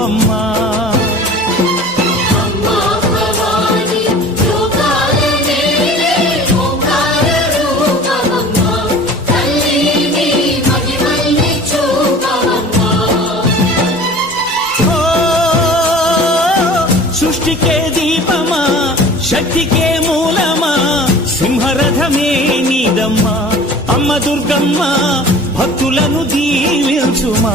చూపవమ్మా. సృష్టికే దీపమా, శక్తికే మూలమా, సింహరథమే నీదమ్మా. అమ్మ దుర్గమ్మ భక్తులను దీవించుమా.